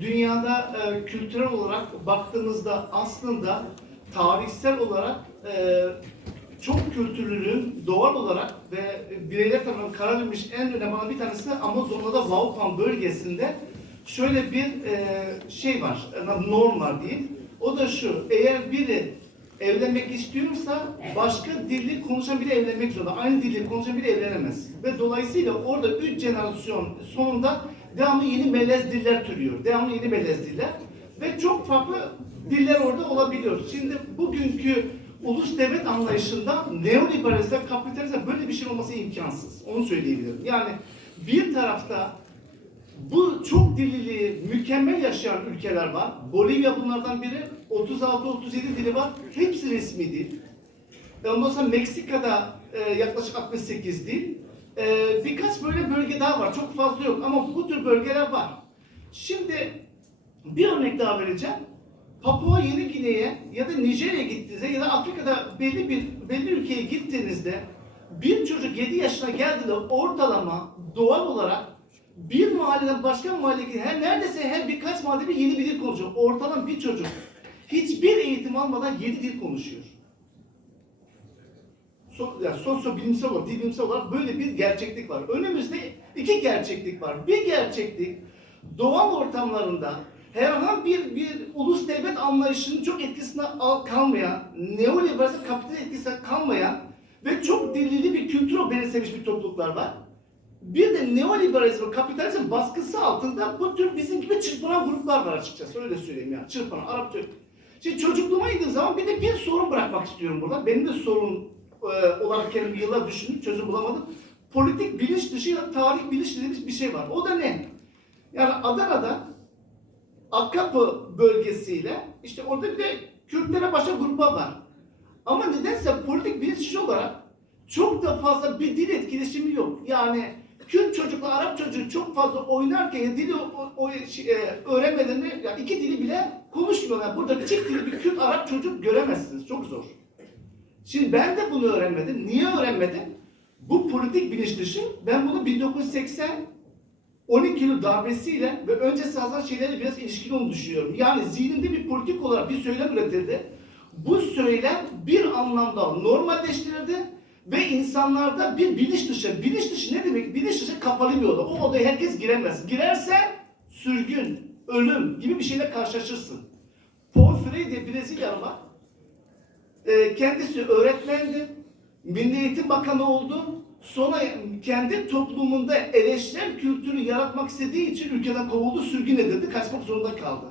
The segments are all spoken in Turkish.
Dünyada e, kültürel olarak baktığımızda aslında tarihsel olarak e, çok kültürlünün doğal olarak ve bireyler tarafından karar verilmiş en önemli bir tanesi Amazon'da Waupan bölgesinde şöyle bir e, şey var, e, norm var diyeyim. O da şu, eğer biri evlenmek istiyorsa başka dili konuşan biri evlenmek zorunda. Aynı dili konuşan biri evlenemez. Ve dolayısıyla orada üç jenerasyon sonunda devamlı yeni melez diller türüyor. Devamlı yeni melez diller. Ve çok farklı diller orada olabiliyor. Şimdi bugünkü ulus devlet anlayışında neoliberalizm, kapitalizm böyle bir şey olması imkansız. Onu söyleyebilirim. Yani bir tarafta bu çok dilliliği mükemmel yaşayan ülkeler var. Bolivya bunlardan biri. 36-37 dili var. Hepsi resmi dil. Ondan sonra Meksika'da e, yaklaşık 68 dil. E, birkaç böyle bölge daha var. Çok fazla yok ama bu tür bölgeler var. Şimdi bir örnek daha vereceğim. Papua Yeni Gine'ye ya da Nijerya'ya gittiğinizde ya da Afrika'da belli bir belli ülkeye gittiğinizde bir çocuk 7 yaşına geldiğinde ortalama doğal olarak bir mahalleden başka mahalleye. Her neredeyse her birkaç mahallede bir yeni bir dil konuşuyor. Ortalama bir çocuk hiçbir eğitim almadan yedi dil konuşuyor. So, yani sosyo bilimsel olarak, bilimsel olarak böyle bir gerçeklik var. Önümüzde iki gerçeklik var. Bir gerçeklik doğal ortamlarında herhangi bir, bir ulus devlet anlayışının çok etkisine al- kalmayan, neoliberal kapital etkisine kalmayan ve çok dillili bir kültür benimsemiş bir topluluklar var. Bir de neoliberalizm, kapitalizm baskısı altında bu tür bizim gibi çırpınan gruplar var açıkçası. Öyle söyleyeyim yani. Çırpınan, Arap Türk. Şimdi çocukluğuma indiğim zaman bir de bir sorun bırakmak istiyorum burada. Benim de sorun e, olarak kendimi yıllar düşündüm, çözüm bulamadım. Politik bilinç dışı ya tarih bilinç dediğimiz bir şey var. O da ne? Yani Adana'da Akkapı bölgesiyle işte orada bir de Kürtlere başka gruplar var. Ama nedense politik bilinç dışı olarak çok da fazla bir dil etkileşimi yok. Yani Kürt çocukla Arap çocuğu çok fazla oynarken dili o, o, şey, e, öğrenmelerini, yani iki dili bile konuşmuyorlar. Burada çift dili bir Kürt Arap çocuk göremezsiniz. Çok zor. Şimdi ben de bunu öğrenmedim. Niye öğrenmedim? Bu politik bilinç dışı. Ben bunu 1980 12 Eylül darbesiyle ve öncesi hazır şeylerle biraz ilişkili olduğunu düşünüyorum. Yani zihninde bir politik olarak bir söylem üretildi. Bu söylem bir anlamda normalleştirildi ve insanlarda bir bilinç dışı, bilinç dışı ne demek? Bilinç dışı kapalı bir oda. O odaya herkes giremez. Girerse sürgün, ölüm gibi bir şeyle karşılaşırsın. Paul Freire Brezilyalı var. Ee, kendisi öğretmendi. Milli Eğitim Bakanı oldu. Sonra kendi toplumunda eleştirel kültürü yaratmak istediği için ülkeden kovuldu, sürgün edildi, kaçmak zorunda kaldı.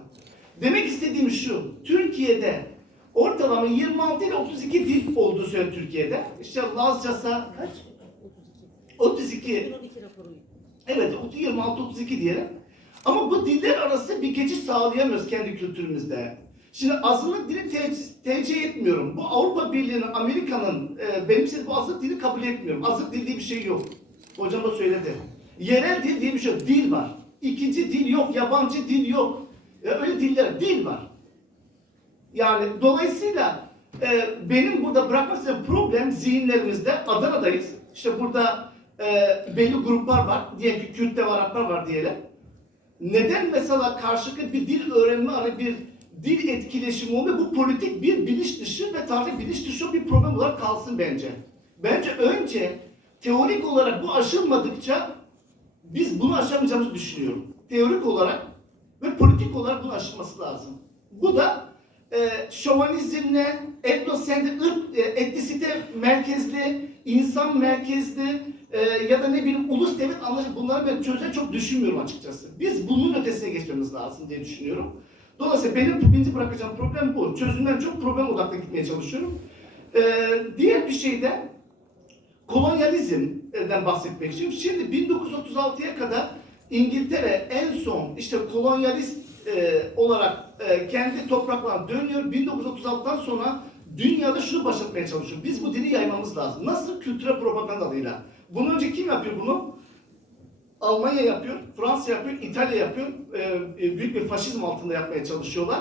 Demek istediğim şu, Türkiye'de ortalama 26 ile 32 dil olduğu söyleniyor Türkiye'de. İşte Lazcasa kaç? 32. 2012 raporu. Evet 26-32 diyelim. Ama bu diller arası bir geçiş sağlayamıyoruz kendi kültürümüzde. Şimdi azınlık dili tercih, tercih etmiyorum. Bu Avrupa Birliği'nin, Amerika'nın e, benimsediği bu azınlık dili kabul etmiyorum. Azınlık dil diye bir şey yok. Hocam da söyledi. Yerel dil diye bir şey yok. Dil var. İkinci dil yok. Yabancı dil yok. Ya öyle diller, dil var. Yani dolayısıyla e, benim burada istediğim problem zihinlerimizde Adana'dayız. İşte burada e, belli gruplar var. Diyelim ki Kürt'te var, Araplar var diyelim. Neden mesela karşılıklı bir dil öğrenme arı bir dil etkileşimi oluyor? Bu politik bir bilinç dışı ve tarih bilinç dışı bir problem olarak kalsın bence. Bence önce teorik olarak bu aşılmadıkça biz bunu aşamayacağımızı düşünüyorum. Teorik olarak ve politik olarak bunun aşılması lazım. Bu da e, şovanizmle, etnosentrik, ırk, e, etnisite merkezli, insan merkezli e, ya da ne bileyim ulus devlet anlayışı bunları ben çözeceğini çok düşünmüyorum açıkçası. Biz bunun ötesine geçmemiz lazım diye düşünüyorum. Dolayısıyla benim birinci bırakacağım problem bu. Çözümden çok problem odaklı gitmeye çalışıyorum. E, diğer bir şey de kolonyalizmden bahsetmek istiyorum. Şimdi 1936'ya kadar İngiltere en son işte kolonyalist e, olarak e, kendi topraklarına dönüyor. 1936'dan sonra dünyada şunu başlatmaya çalışıyor. Biz bu dini yaymamız lazım. Nasıl? Kültüre propagandalıyla. Bunun önce kim yapıyor bunu? Almanya yapıyor, Fransa yapıyor, İtalya yapıyor. E, e, büyük bir faşizm altında yapmaya çalışıyorlar.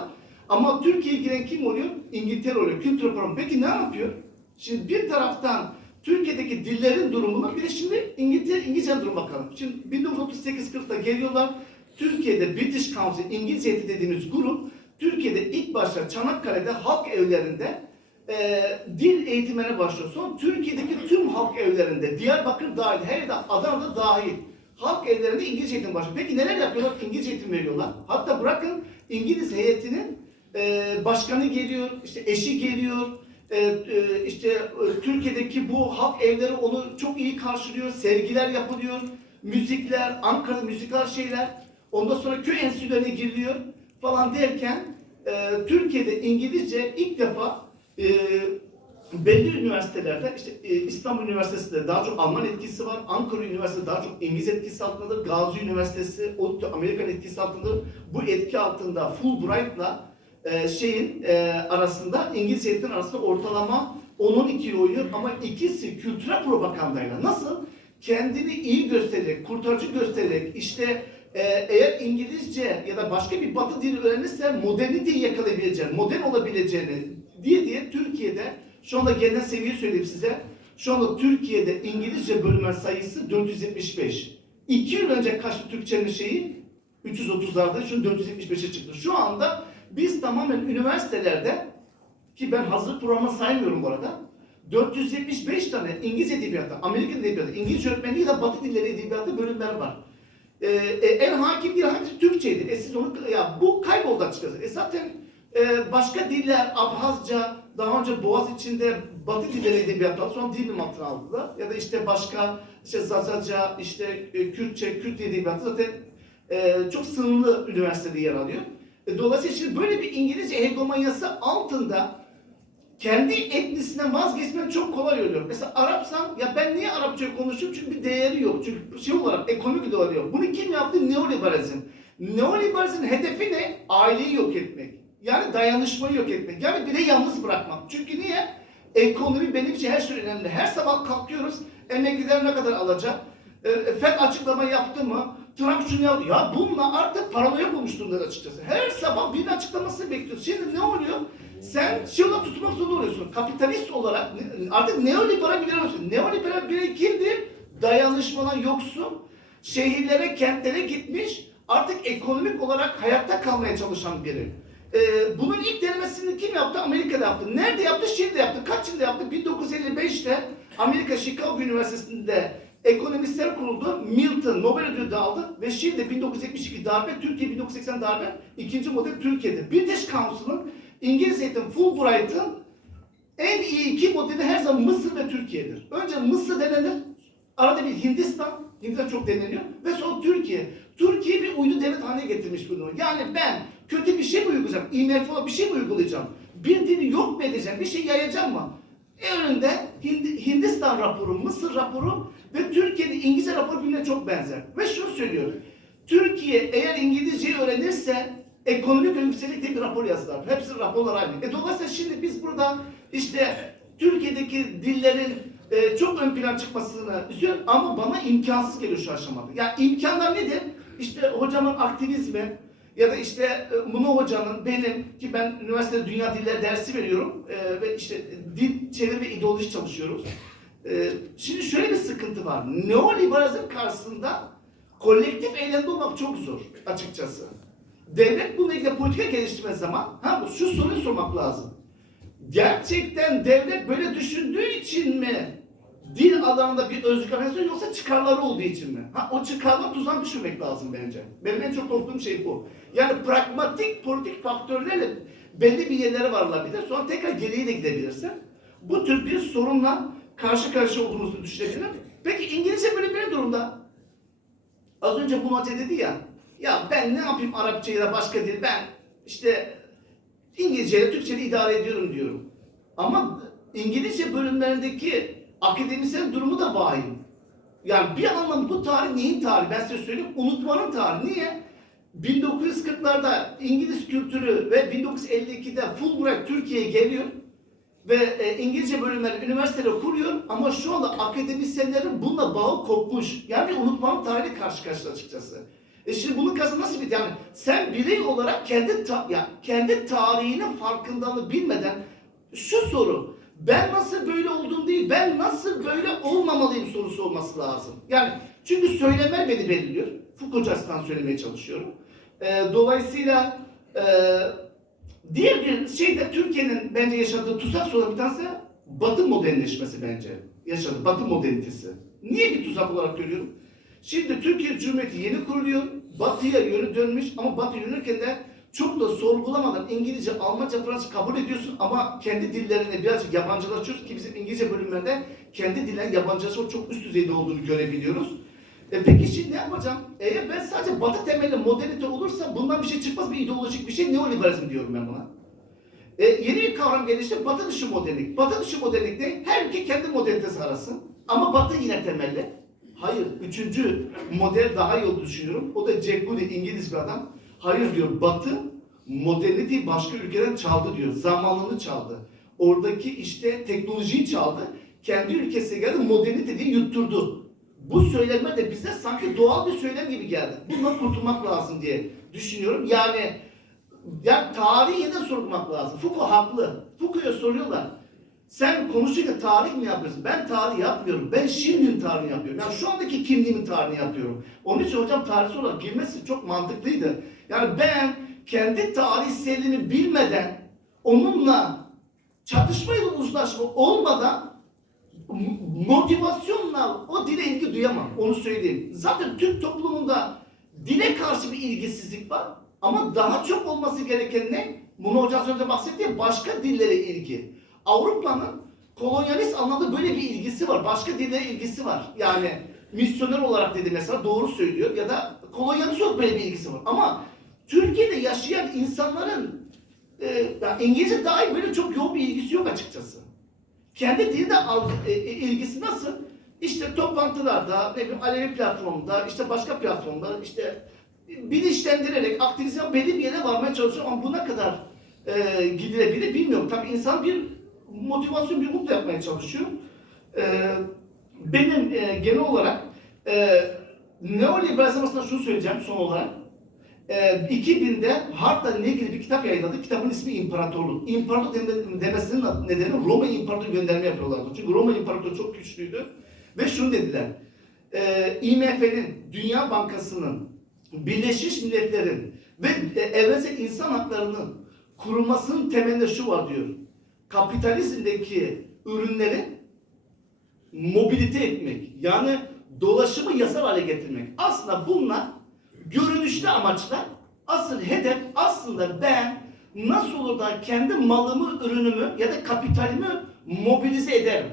Ama Türkiye'ye giren kim oluyor? İngiltere oluyor. Kültür propaganda. Peki ne yapıyor? Şimdi bir taraftan Türkiye'deki dillerin durumuna bir de şimdi İngiltere, İngilizce durum bakalım. Şimdi 1938-40'da geliyorlar. Türkiye'de British Council İngilizce eğitimi dediğimiz grup Türkiye'de ilk başta Çanakkale'de halk evlerinde e, dil eğitimine başlıyor. Sonra Türkiye'deki tüm halk evlerinde, Diyarbakır dahil, her de Adana'da dahil halk evlerinde İngilizce eğitim başlıyor. Peki neler yapıyorlar? İngilizce eğitim veriyorlar. Hatta bırakın İngiliz heyetinin e, başkanı geliyor, işte eşi geliyor, e, e, işte e, Türkiye'deki bu halk evleri onu çok iyi karşılıyor, sergiler yapılıyor, müzikler, Ankara müzikal şeyler, ondan sonra köy enstitülerine giriliyor falan derken e, Türkiye'de İngilizce ilk defa e, belli üniversitelerde işte e, İstanbul Üniversitesi'nde daha çok Alman etkisi var. Ankara Üniversitesi daha çok İngiliz etkisi altındadır. Gazi Üniversitesi o da Amerikan etkisi altındadır. Bu etki altında Fulbright'la e, şeyin e, arasında İngiliz eğitim arasında ortalama 10-12 yıl oynuyor ama ikisi kültürel propagandayla nasıl kendini iyi göstererek, kurtarıcı göstererek işte e, eğer İngilizce ya da başka bir batı dili öğrenirse moderniteyi yakalayabileceğini, modern olabileceğini diye diye Türkiye'de şu anda genel seviye söyleyeyim size. Şu anda Türkiye'de İngilizce bölümler sayısı 475. 2 yıl önce kaçtı Türkçenin şeyi? 330'larda şu 475'e çıktı. Şu anda biz tamamen üniversitelerde ki ben hazır programa saymıyorum bu arada. 475 tane İngiliz edebiyatı, Amerikan edebiyatı, İngiliz öğretmenliği ya da Batı dilleri edebiyatı bölümler var. Ee, e, en hakim bir hangisi Türkçeydi. E siz onu ya bu kayboldu açıkçası. E zaten e, başka diller Abhazca daha önce Boğaz içinde Batı dilleri edebiyatı sonra dil bilim altına aldılar. Ya da işte başka işte Zazaca, işte e, Kürtçe, Kürt edebiyatı zaten e, çok sınırlı üniversitede yer alıyor. E, dolayısıyla şimdi böyle bir İngilizce hegemonyası altında kendi etnisinden vazgeçmen çok kolay oluyor. Mesela Arapsan ya ben niye Arapça konuşuyorum? Çünkü bir değeri yok. Çünkü şey olarak ekonomik değeri yok. Bunu kim yaptı? Neoliberalizm. Neoliberalizmin hedefi ne? Aileyi yok etmek. Yani dayanışmayı yok etmek. Yani birey yalnız bırakmak. Çünkü niye? Ekonomi benim için her şey önemli. Her sabah kalkıyoruz. Emekliler ne kadar alacak? E, FED açıklama yaptı mı? Trump şunu yaptı. Ya bununla artık paranoya durumda açıkçası. Her sabah birinin açıklamasını bekliyoruz. Şimdi ne oluyor? Sen şuna tutmak zorunda oluyorsun. Kapitalist olarak artık neoliberal birey oluyorsun. Neoliberal birey kimdir? Dayanışmadan yoksun. Şehirlere, kentlere gitmiş. Artık ekonomik olarak hayatta kalmaya çalışan biri. Ee, bunun ilk denemesini kim yaptı? Amerika'da yaptı. Nerede yaptı? Şili'de yaptı. Kaç yılda yaptı? 1955'te Amerika Chicago Üniversitesi'nde ekonomistler kuruldu. Milton Nobel ödülü de aldı ve Şili'de 1972 darbe, Türkiye 1980 darbe, ikinci model Türkiye'de. British Council'ın İngiliz eğitim Fulbright'ın en iyi iki modeli her zaman Mısır ve Türkiye'dir. Önce Mısır denenir, arada bir Hindistan, Hindistan çok deneniyor ve sonra Türkiye. Türkiye bir uydu devlet haline getirmiş bunu. Yani ben kötü bir şey mi uygulayacağım, IMF falan bir şey mi uygulayacağım? Bir dili yok mu edeceğim, bir şey yayacağım mı? E önünde Hindi- Hindistan raporu, Mısır raporu ve Türkiye'nin İngilizce raporu birbirine çok benzer. Ve şunu söylüyorum. Türkiye eğer İngilizceyi öğrenirse ekonomik önümselik diye bir rapor yazdılar. Hepsi raporlar aynı. E dolayısıyla şimdi biz burada işte Türkiye'deki dillerin e, çok ön plan çıkmasını istiyorum ama bana imkansız geliyor şu aşamada. Ya imkanlar nedir? İşte hocamın aktivizmi ya da işte e, Muno hocanın benim ki ben üniversitede dünya diller dersi veriyorum e, ve işte dil, çeviri ve ideoloji çalışıyoruz. E, şimdi şöyle bir sıkıntı var. Neoliberalizm karşısında kolektif eylemde olmak çok zor açıkçası. Devlet bununla ilgili politika geliştirmez zaman ha şu soruyu sormak lazım. Gerçekten devlet böyle düşündüğü için mi dil alanında bir özgür organizasyon yoksa çıkarları olduğu için mi? Ha o çıkarlar tuzağına düşürmek lazım bence. Benim en çok korktuğum şey bu. Yani pragmatik politik faktörlerle belli bir yerlere varılabilir. Sonra tekrar geriye de gidebilirsin. Bu tür bir sorunla karşı karşıya olduğumuzu düşünebilirim. Peki İngilizce böyle bir durumda? Az önce bu hoca dedi ya, ya ben ne yapayım Arapça ya da başka dil, ben işte İngilizceyle, Türkçeyle idare ediyorum diyorum. Ama İngilizce bölümlerindeki akademisyen durumu da vahim. Yani bir anlamda bu tarih neyin tarihi? Ben size söyleyeyim, unutmanın tarihi. Niye? 1940'larda İngiliz kültürü ve 1952'de Fulbright Türkiye'ye geliyor ve e, İngilizce bölümleri üniversiteleri kuruyor ama şu anda akademisyenlerin bununla bağı kopmuş. Yani bir unutmanın tarihi karşı karşıya açıkçası. E şimdi bunun kazı nasıl bir yani sen birey olarak kendi ta, ya kendi tarihinin farkındalığını bilmeden şu soru ben nasıl böyle olduğum değil ben nasıl böyle olmamalıyım sorusu olması lazım. Yani Çünkü söylemler beni belirliyor. Foucault'cu açısından söylemeye çalışıyorum. Ee, dolayısıyla e, diğer bir şey de Türkiye'nin bence yaşadığı tuzak olan bir tanesi Batı modernleşmesi bence. Yaşadı. Batı modernitesi. Niye bir tuzak olarak görüyorum? Şimdi Türkiye Cumhuriyeti yeni kuruluyor. Batı'ya yönü dönmüş ama Batı yönürken de çok da sorgulamadan İngilizce, Almanca, Fransızca kabul ediyorsun ama kendi dillerine birazcık yabancılaşıyoruz ki bizim İngilizce bölümlerde kendi dillerine yabancılaşma çok üst düzeyde olduğunu görebiliyoruz. E peki şimdi ne yapacağım? Eğer ben sadece Batı temelli modernite olursa bundan bir şey çıkmaz bir ideolojik bir şey neoliberalizm diyorum ben buna. E, yeni bir kavram gelişti Batı dışı modernlik. Batı dışı modernlik ne? Her ülke kendi modernitesi arasın ama Batı yine temelli. Hayır, üçüncü model daha olduğunu düşünüyorum. O da Jack Goody, İngiliz bir adam. Hayır diyor, Batı moderniteyi başka ülkeden çaldı diyor. Zamanını çaldı. Oradaki işte teknolojiyi çaldı. Kendi ülkesine geldi, modernite diye yutturdu. Bu söylenme de bize sanki doğal bir söylem gibi geldi. Bundan kurtulmak lazım diye düşünüyorum. Yani ya tarihi yeniden sorgulamak lazım. Foucault haklı. Foucault'a soruyorlar. Sen konuşurken tarih mi yapıyorsun? Ben tarih yapmıyorum. Ben şimdinin tarihini yapıyorum. Yani şu andaki kimliğimin tarihini yapıyorum. Onun için hocam tarihsel olarak girmesi çok mantıklıydı. Yani ben kendi tarihselini bilmeden onunla çatışmayla uzlaşma olmadan motivasyonla o dile ilgi duyamam. Onu söyleyeyim. Zaten Türk toplumunda dile karşı bir ilgisizlik var. Ama daha çok olması gereken ne? Bunu hocam önce bahsetti ya başka dillere ilgi. Avrupa'nın kolonyalist anlamda böyle bir ilgisi var. Başka dillere ilgisi var. Yani misyoner olarak dedi mesela doğru söylüyor ya da kolonyalist olarak böyle bir ilgisi var. Ama Türkiye'de yaşayan insanların e, yani İngilizce dair böyle çok yoğun bir ilgisi yok açıkçası. Kendi dilde al- e, e, ilgisi nasıl? İşte toplantılarda, ne bileyim Alevi platformunda, işte başka platformda, işte bilinçlendirerek aktivizm belli bir yere varmaya çalışıyor ama bu ne kadar e, gidilebilir bilmiyorum. Tabii insan bir motivasyon, bir mutlu yapmaya çalışıyor. E, benim e, genel olarak e, neoliberalizm aslında şunu söyleyeceğim son olarak. E, 2000'de Hart'la ilgili bir kitap yayınladı. Kitabın ismi İmparatorluk. İmparator deme- demesinin nedeni Roma İmparatoru gönderme yapıyorlardı. Çünkü Roma İmparatoru çok güçlüydü. Ve şunu dediler. E, IMF'nin, Dünya Bankası'nın, Birleşmiş Milletler'in ve e, evrensel insan haklarının kurulmasının temelinde şu var diyor. Kapitalizmdeki ürünleri mobilite etmek. Yani dolaşımı yasal hale getirmek. Aslında bunlar görünüşlü amaçlar. Asıl hedef aslında ben nasıl olur da kendi malımı, ürünümü ya da kapitalimi mobilize ederim.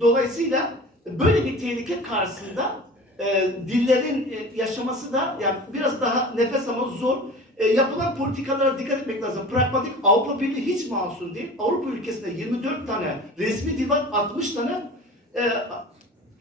Dolayısıyla böyle bir tehlike karşısında e, dillerin e, yaşaması da yani biraz daha nefes ama zor. E, yapılan politikalara dikkat etmek lazım. Pragmatik Avrupa Birliği hiç masum değil. Avrupa ülkesinde 24 tane resmi dil var, 60 tane e,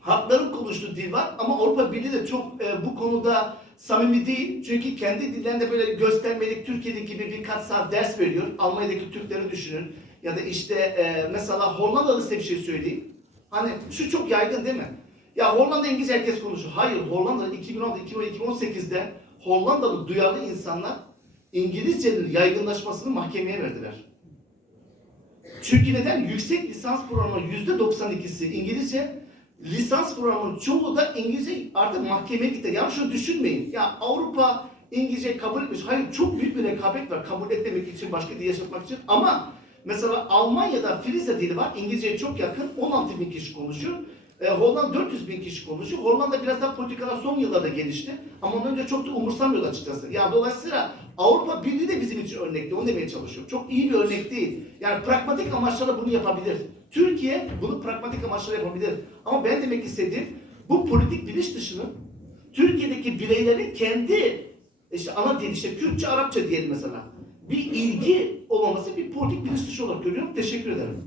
hakların konuştuğu dil var. Ama Avrupa Birliği de çok e, bu konuda samimi değil. Çünkü kendi dillerinde böyle göstermelik Türkiye'deki gibi birkaç saat ders veriyor. Almanya'daki Türkleri düşünün. Ya da işte e, mesela Hollanda'da size bir şey söyleyeyim. Hani şu çok yaygın değil mi? Ya Hollanda İngilizce herkes konuşuyor. Hayır Hollanda 2016, 2018'de Hollandalı duyarlı insanlar İngilizcenin yaygınlaşmasını mahkemeye verdiler. Çünkü neden? Yüksek lisans programının yüzde 92'si İngilizce, lisans programının çoğu da İngilizce artık mahkemeye gitti. Yani şunu düşünmeyin. Ya Avrupa İngilizce kabul etmiş. Hayır çok büyük bir rekabet var kabul etmemek için, başka dil yaşatmak için. Ama mesela Almanya'da Frize dili var. İngilizceye çok yakın. 16 bin kişi konuşuyor. E, Hollanda 400 bin kişi konuşuyor. Hollanda biraz daha politikalar son yıllarda gelişti. Ama ondan önce çok da umursamıyordu açıkçası. Ya dolayısıyla Avrupa Birliği de bizim için örnekti. Onu demeye çalışıyorum. Çok iyi bir örnek değil. Yani pragmatik amaçlarla bunu yapabilir. Türkiye bunu pragmatik amaçlarla yapabilir. Ama ben demek istediğim bu politik bilinç dışını Türkiye'deki bireylerin kendi işte ana dil işte Kürtçe, Arapça diyelim mesela. Bir ilgi olmaması bir politik bilinç dışı olarak görüyorum. Teşekkür ederim.